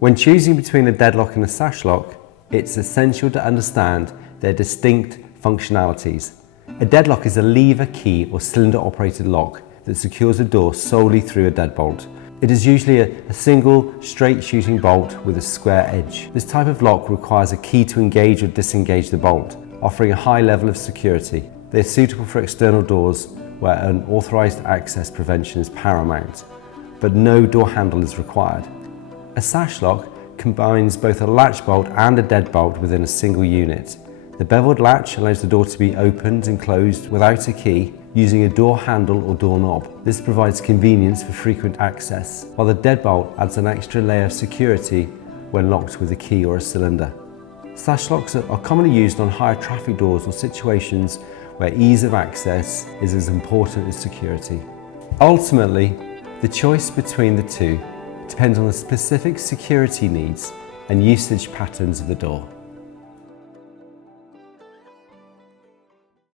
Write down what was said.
When choosing between a deadlock and a sashlock, it's essential to understand their distinct functionalities. A deadlock is a lever, key or cylinder operated lock that secures a door solely through a deadbolt. It is usually a single straight shooting bolt with a square edge. This type of lock requires a key to engage or disengage the bolt, offering a high level of security. They are suitable for external doors where unauthorized access prevention is paramount, but no door handle is required. A sashlock combines both a latch bolt and a deadbolt within a single unit. The beveled latch allows the door to be opened and closed without a key using a door handle or doorknob. This provides convenience for frequent access, while the deadbolt adds an extra layer of security when locked with a key or a cylinder. Sashlocks are commonly used on higher traffic doors or situations where ease of access is as important as security. Ultimately, the choice between the two depends on the specific security needs and usage patterns of the door.